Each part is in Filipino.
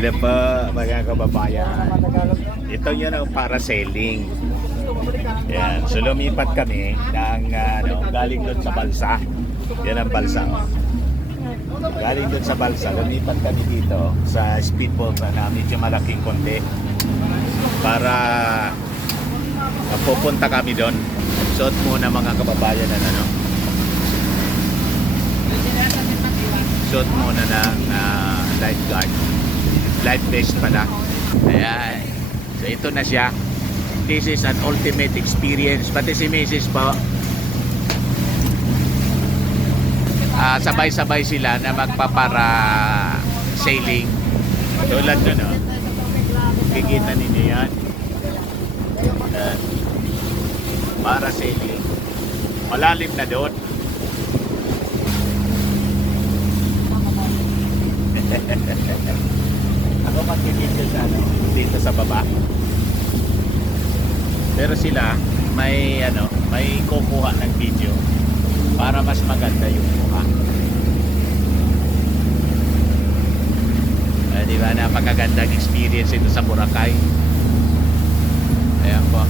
Hello po mga kababayan. Ito yun ang parasailing. Yan. So lumipat kami ng galing doon sa balsa. Yan ang balsa. Galing doon sa balsa, lumipat kami dito sa speedboat na medyo malaking konti para pupunta kami doon. Suot muna mga kababayan na suot muna ng lifeguard. Life vest pala. Ayan. So ito na siya. This is an ultimate experience. Pati si Mrs. po. Sabay-sabay sila na magpapara sailing. Tulad nun, oh. Kikita ninyo yan. Para sailing. Malalim na doon. Ako mag-video sa dito sa baba. Pero sila may may kukuha ng video para mas maganda yung mukha. Di ba, napakagandang experience ito sa Boracay. Ayan po.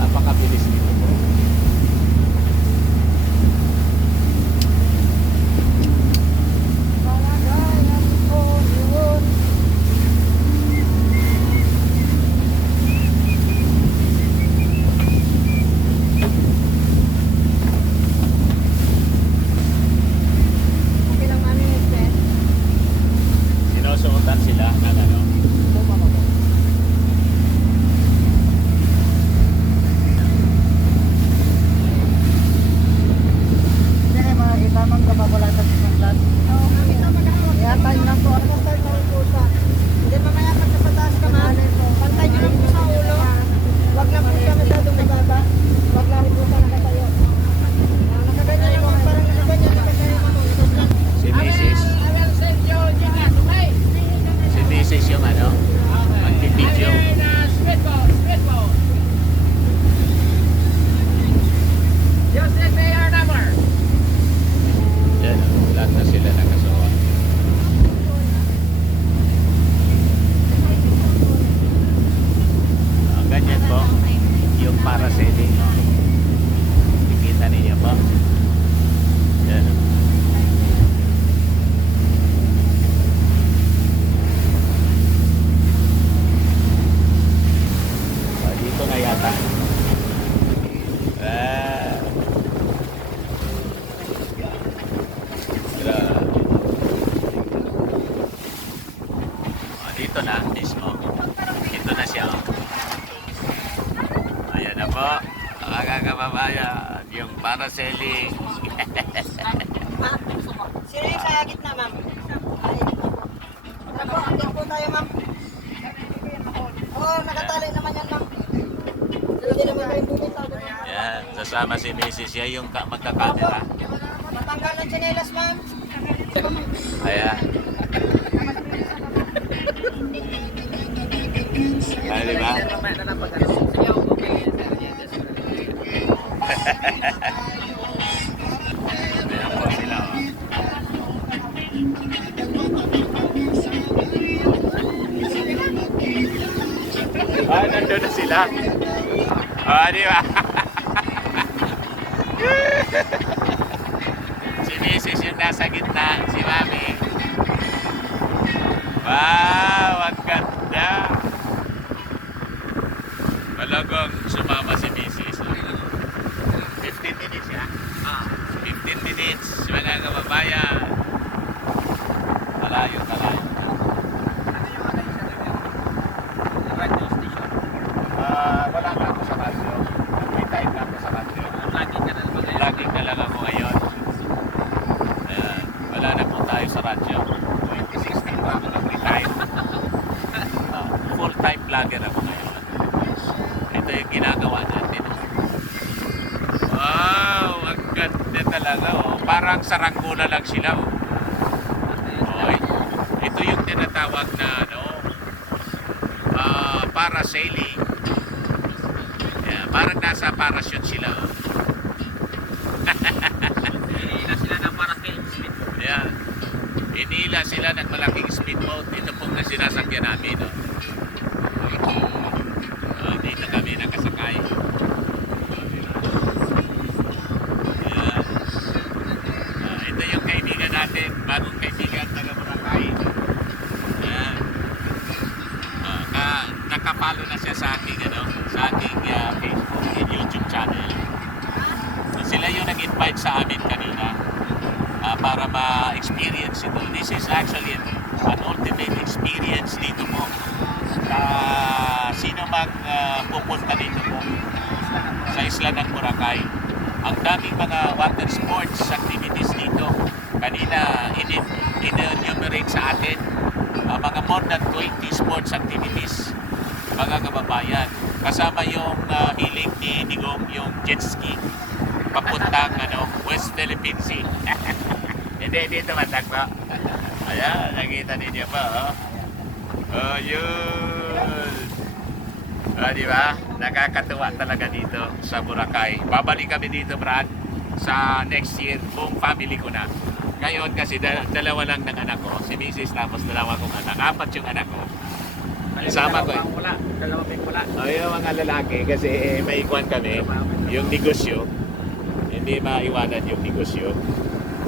Napakabilis nito po. Sinusuotan sila ng si Mrs. Si Mrs. yung mag-video. Yan, lahat na sila nakasuot. Ganyan po yung parasailing. Nakikita niyo po. Yan. Dito na yata. Dito na mismo. Ito na siya. Ayan na po. Mga kababayan, yung parasailing. Sino yung sa gitna, ma'am? Ano po? Diyan po tayo, ma'am. Oo, nakatali naman yan, ma'am. Hindi naman kayo bumitaw. Yan, sasama si Mrs. Yan yung magkakamera. Matanggal ng tsinelas, ma'am. Ayan. Ay, diba? Ayan po sila, oh. Nandun na sila. Di ba? Si Mrs. yung nasa gitna, si Mami. Wow, ang ganda. Talagang sumama si Mrs. 15 minutes ya? 15 minutes, mga kababayan. Malayo. Wala na ako sa radyo. May time na ako sa radyo. Laging na lang ako ngayon. Ayan. Wala na po tayo sa radyo. 2016 pa ako nag-retire. Full-time vlogger ako ngayon. Ito yung ginagawa natin. Wow! Ang ganda talaga. Parang saranggola lang sila. Ito yung tinatawag na parasailing. Parang nasa parachute sila. sila ng malaking speedboat. Ito pong na sinasakyan namin. No? Dito kami nakasakay. Ayan. Ito yung kaibigan natin, bagong kaibigan taga Boracay. Ayan. Nakapalo na siya sa ating, sa ating Facebook and YouTube channel. So, sila yung nag-invite sa amin kanina para ma-experience ito. This is actually an ultimate experience dito po. Sino mang pupunta dito po sa isla ng Boracay. Ang daming mga water sports activities dito. Kanina in-enumerate sa atin mga more than 20 sports activities, mga kababayan. Kasama yung hiling ni Digong, yung jet ski papuntang West Philippine Sea. Hindi, dito matagpo. Ayan, nakita ninyo pa, oh. Oh, yun. Oh, di ba? Nakakatuwa talaga dito sa Boracay. Babalik kami dito, Brad, sa next year. Buong family ko na. Ngayon kasi dalawa lang ng anak ko. Si Mrs. tapos dalawa kong anak. 4 yung anak ko. Isama ko. Dalawa may pula. Oh, yung mga lalaki kasi may ikuan kami. Yung negosyo. Hindi maiwanan yung negosyo.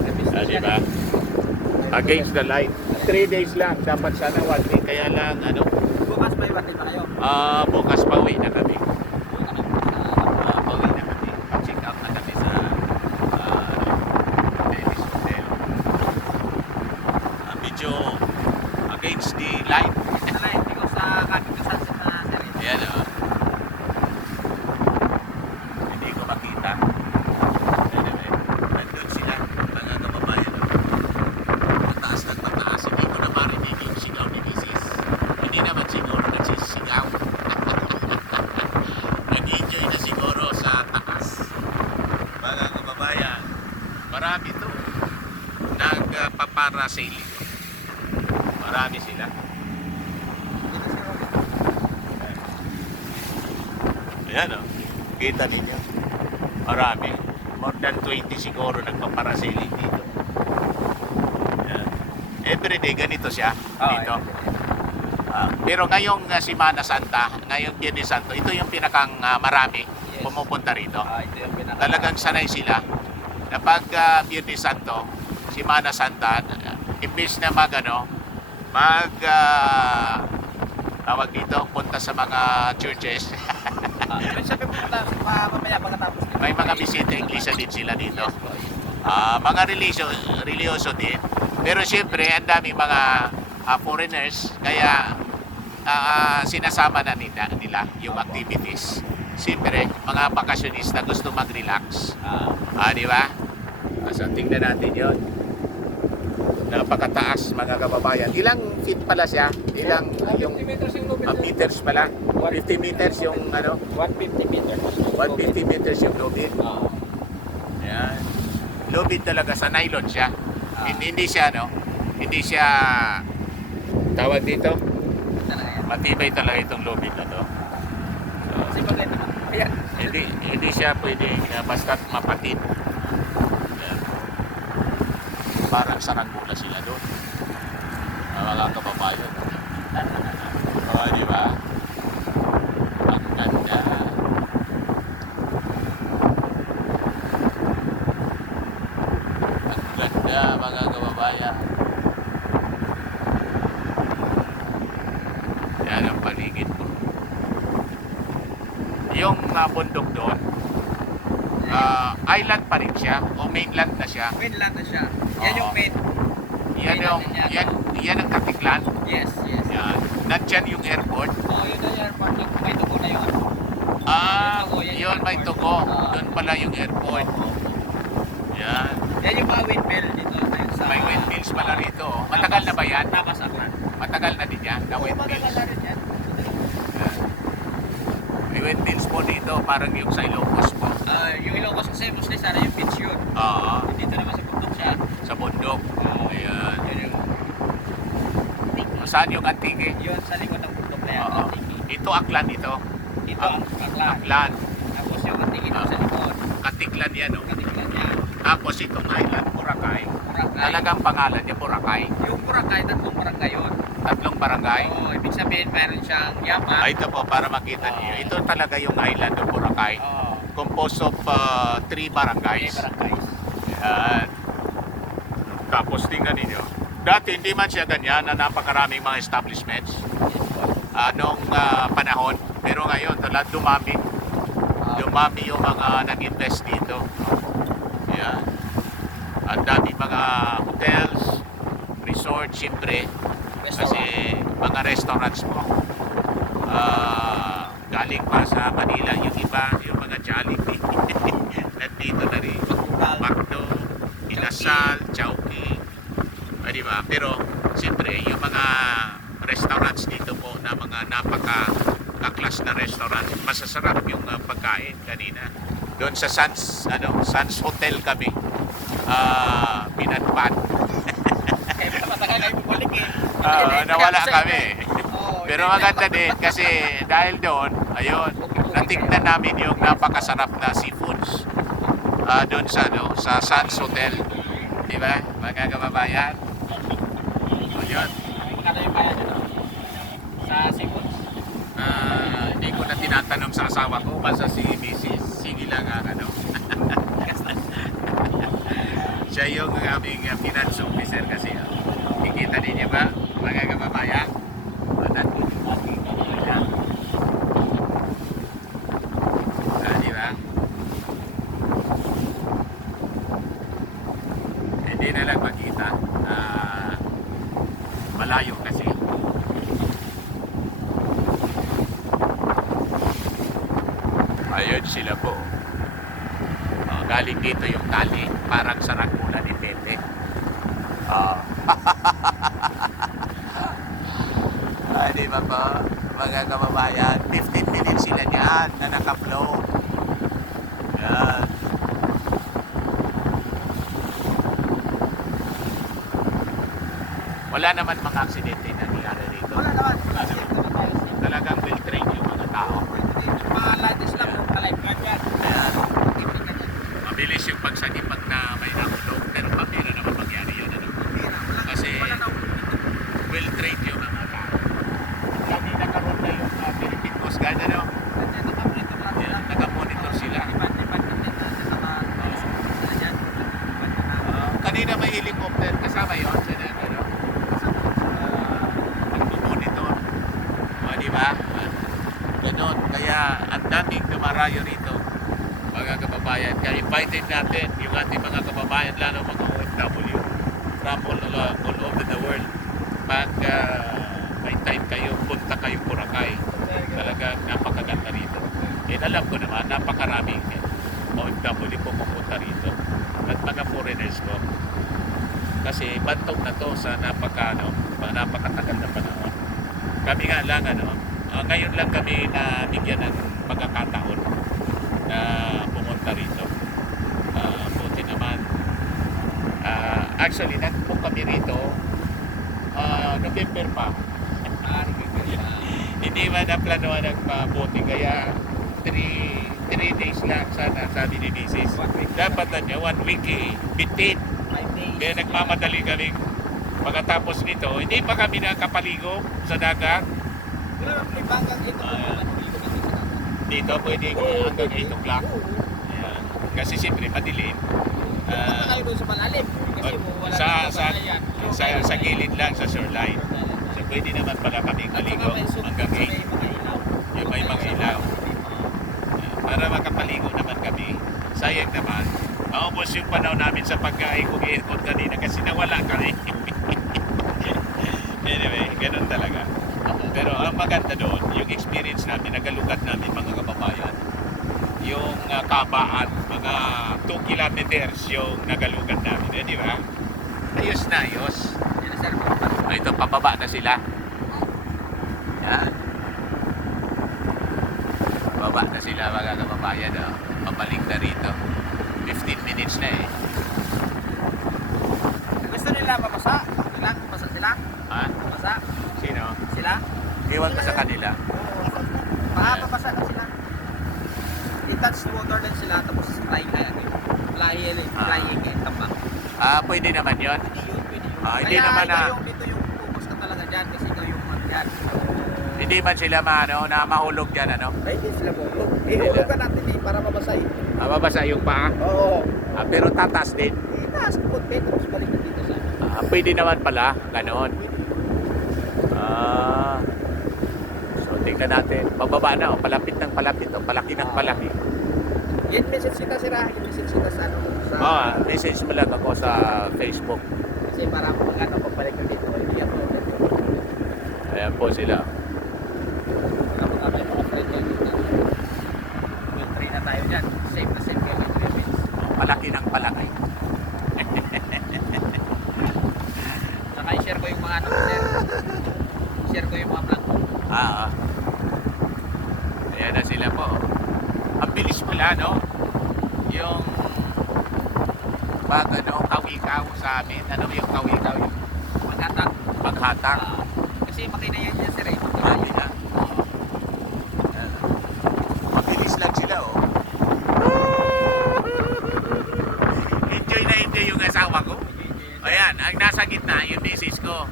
Di ba? Against the light. 3 days lang. Dapat sana 1 day. Kaya lang, Bukas may batid pa kayo. bukas pauwi na kami. Pauwi na kami. Check out na kami sa Davis Hotel. Medyo against the light. Hindi ko sa kapit ko sa Ayan o. Hindi ko makita. Anyway, nandun sila. Mga kababayan. Mataas at mataas. Hindi ko na marinig yung sigaw ni Mrs. Hindi naman siguro nagsisigaw. Nag-enjoy na siguro sa taas. Mga kababayan. Marami to. Nagpaparasailing. Marami sila. Ayan o. Kita ninyo. Marami. More than 20 siguro nagpaparasailing dito. Ayan. Everyday ganito siya. Dito. Pero ngayong Semana Santa, ngayong Biyernes Santo, ito yung pinakang marami pumupunta rito. Ito yung pinaka. Talagang sanay sila na pag Biyernes Santo, Semana Santa, imbis na tawag dito, punta sa mga churches. Sabi po mamaya pagkatapos. May mga bisita iglesia din sila dito. Mga religyoso din. Pero siyempre, ang daming mga foreigners, kaya sinasama na nila yung activities. Siyempre, mga bakasyonista gusto mag-relax. Di ba? So, tingnan natin yun. Napakataas, mga kababayan. Ilang feet pala siya? Ilang yung 50 meters yung lubid. meters pala? 50 meters yung 150 meters. 150 meters yung lubid. Ayan. Lubid talaga, sa nylon siya. Hindi siya, hindi siya tawag dito. Matibay talaga itong lubid na to. Kasi bagay naman. Ayan. Hindi siya pwede basta't mapatid. Ayan. Parang saranggola sila doon. Mga kababayan. Di ba? Ang ganda. Ang ganda, mga kababayan. Yan ang paligid ko. Yung bundok doon, island pa rin siya o mainland na siya. Mainland na siya. Yan yung main. Yan ang Katiklan. Yes. Yan. Nandyan yung airport. Yun na yung airport. May tugo na yun. Yun may tugo. Doon pala yung airport. Yan. Yan yung mga windmill dito. May windmills pala rito. Matagal na ba yan? Nakasaklan. Matagal na din yan, na windmills. Matagal na rin yan. May windmills po dito, parang yung sa Ilocos po. Yung Ilocos kasi mostly sana yung beach yun. Oo, Dito naman sa bundok siya. sa bundok. Ayan. Yun yung Saan yung Antique? yun sa likod ng bundok na yan. Oo. Ito Aklan ito. Dito ang Aklan. Aklan. Tapos yung Antique sa likod. Katiklan yan. Oh. Katiklan niya. Tapos itong island, Boracay. Boracay. Talagang pangalan niya Boracay. Yung Boracay, 3 barangay yun. 3 barangay. Oo, ibig sabihin mayroon siyang yaman. Ito po, para makita niyo. Ito talaga yung island ng Boracay. Oo, Composed of 3 barangays. barangays. Yan. Tapos tingnan ninyo. Dati hindi man siya ganyan na napakaraming mga establishments nung panahon. Pero ngayon, talagang dumami. Dumami yung mga nag-invest dito. Yan. Ang dami mga hotels, resort, siyempre. Kasi mga restaurants po. Galing pa sa Manila. Yung iba, yung mga Jollibee. Nandito na rin. Macdo, Inasal, Chowking. Diba? Pero, siyempre, yung mga restaurants dito po na mga napaka-class na restaurant, masasarap yung pagkain kanina. Doon sa Sans Hotel kami. Pinatpat. Kaya matagal kayo bumalik eh. Nawala kami. Oo, Pero maganda din kasi dahil doon, ayun, natignan namin yung napakasarap na seafoods. Doon sa Sans Hotel. Di ba? Mga kababayan. O yun. Magkano yung kaya nyo sa seafoods? Hindi ko na tinatanong sa asawa ko. Basta si Mrs. Sige lang ang siya yung aming finance officer kasi. Kikita ninyo ba? Mga kababayan. Di ba? Hindi na lang makita. Malayo kasi. Ayun sila po. Galing dito yung tali. Parang saranggola ni Pepe. Di ba po? Mga kababayan, 15 minutes sila niyan na naka-flow. Yan. Wala naman mga aksidente na nangyari rito. Wala naman. Talagang well-trained yung mga tao. Mga ladies lang, ka-lifeguard yan. Ayan. Mabilis yung pagsagipag na may nahulog. Pero pamira naman mangyari yun. Kasi well-trained yung mga tao. Lagi nakaroon na yung Philippine Coast Guard. Naka-monitor sila. Kanina may helicopter kasama yun. Nag-monitor. Di ba? Ganon. Kaya ang daming dumarayo rito. Mga kababayan. Kaya invited natin yung ating mga kababayan, lalo mga OFW from all over the world. Pag may time kayo, punta kayong Boracay. Talagang napakaganda rito. And alam ko naman, napakaraming OFW pumunta rito. At mga foreigners ko. Kasi bantog na to sa napakatagal na panahon. Kami nga lang, ngayon lang kami na bigyan ng pagkakataon na pumunta rito. Buti naman. Actually, nagpunta kami rito November pa. Hindi man naplanuhan ng mabuti, kaya 3 days lang sana, sabi ni Mrs. Dapat na niya 1 week bitin. 5 days. Kaya nagmamadali kami. Pagkatapos nito, hindi pa kami nakapaligo sa dagat. May banggang ito. Dito pwede hanggang 8 o'clock. Ayan. Kasi siyempre madilim. Punta kayo doon sa malalim. Kasi wala Sa gilid lang, sa shoreline. So pwede naman pala kami maligo hanggang 8. Yung may mga ilaw. Para makapaligo naman kami. Sayang naman. Maubos yung panahon namin sa pagkaikot kanina kasi nawala kami. Anyway, ganun talaga. Pero ang maganda doon, yung experience namin, nagalugat namin mga kababayan. Yung kabaan, mga 2 kilometers yung nagalugan namin. Di ba? Ayos na, ayos. Ito, pababa na sila. Yan. Baba na sila mga kababayan. Pabalik na rito. 15 minutes na eh. Gusto nila mapasa? Mapasa sila? Ha? Mapasa? Sino? Sila? Iwan ka sa kanila. Papasa na sila. I-touch water din sila tapos flying na yan. Flying tambak. Pwede naman yun. Hindi Kaya naman ikaw dito yung focus ka talaga dyan kasi ikaw yung dyan. Hindi man sila na mahulog dyan, ano? Ay, hindi sila bumulog. Ihulugan natin para mabasahin. Mabasa yung paa. Oo. Pero tatas din. Itaas ko po, tapos balik na dito sa... Pwede naman pala, ganoon. So tingnan natin. Pababa na, palapit ng palapit, palaki ng palaki. Yan message kita sira, yung message kita sa ano sa... Message mo lang ako sa Facebook. Kasi para kung ano, pagbalik ko dito, hindi ako dito. Ayan po sila. Wala mo kami mga friend yan dito. Yung train na tayo dyan. Safe na safe kayo yung message. Palaki ng palaki. Saka i-share ko yung mga ano, share ko yung mga vlog ko. Ayan na sila po. Ang bilis pala, no? Yung kawi-kaw sa amin. Ano yung kawi-kaw? Yung Maghatak. maghatak. Kasi makina yan dyan sir eh. Marami na. Mabilis lang sila, oh. Enjoy na enjoy yung asawa ko. Ayan, ang nasa gitna, yung misis ko.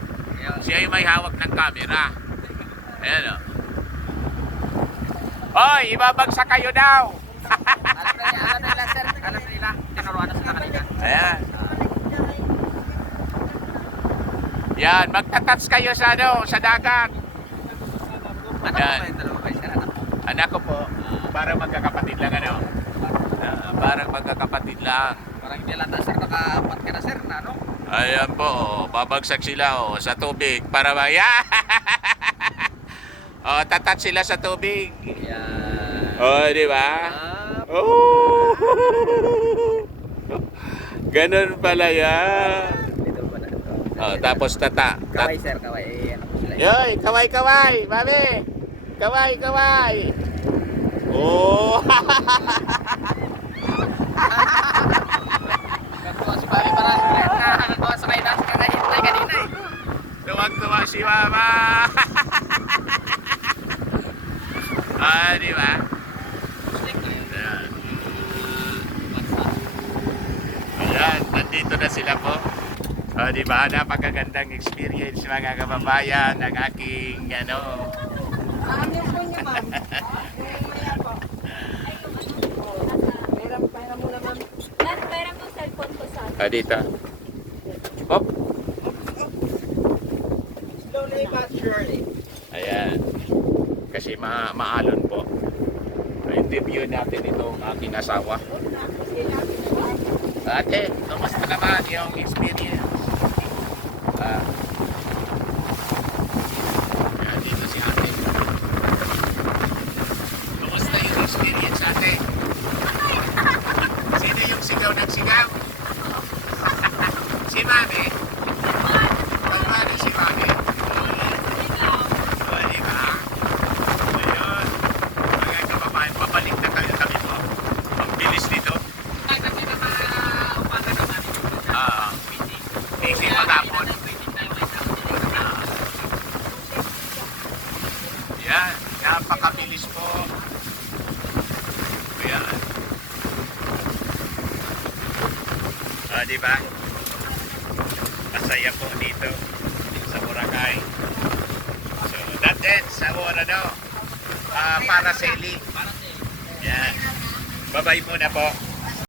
Siya yung may hawak ng camera. Ayan, oh. Hoy, ibabagsak kayo daw. Alam nila sir, alam nila. Tinuruan na sa kanila. Ayan. Yan, magta-touch kayo sa sa dagat. Ano ba Yan. yung dalawa kayo sir? Anak mo? Anak ko po, para magkakapatid lang, ano? Parang magkakapatid lang. Parang hindi lata sir, naka-apat ka na sir na ano? Ayan po, babagsak sila sa tubig para tatat sila sa tubig. Yan. Di ba? Oh! Ganun pala yan. Dito ba na ito? Tapos Kaway sir, kaway. Ano po sila? Yoy, kaway, mami. Kaway. Oh! Nagtuwa si Mami para nagtuwa sa kayo natin kakahintay kanina eh. Tuwag-tuwa si Mama. Di ba? Ayan, nandito na sila po. Di ba? Napakagandang experience mga kababayan ng aking Ano po niya, ma'am? Maya po. Pera muna, ma'am. Pera mo cellphone ko sa dito. Hop. Slowly but surely. Ayan. Kasi maalon po. Interview natin itong aking asawa. Ate, kamusta naman yung experience? Dito si ate. Kamusta yung experience, ate? Sino yung sigaw ng sigaw? Si Mami? Pagmano si Mami? Di ba? Ayun. Mga kababayan, pabalik na kayo kami po. Ang bilis nito. Busy maghapon. Yan, napakabilis po. Ayan. Di ba? Masaya po dito sa Boracay. So, that ends our parasailing. Yan. Bye-bye muna po.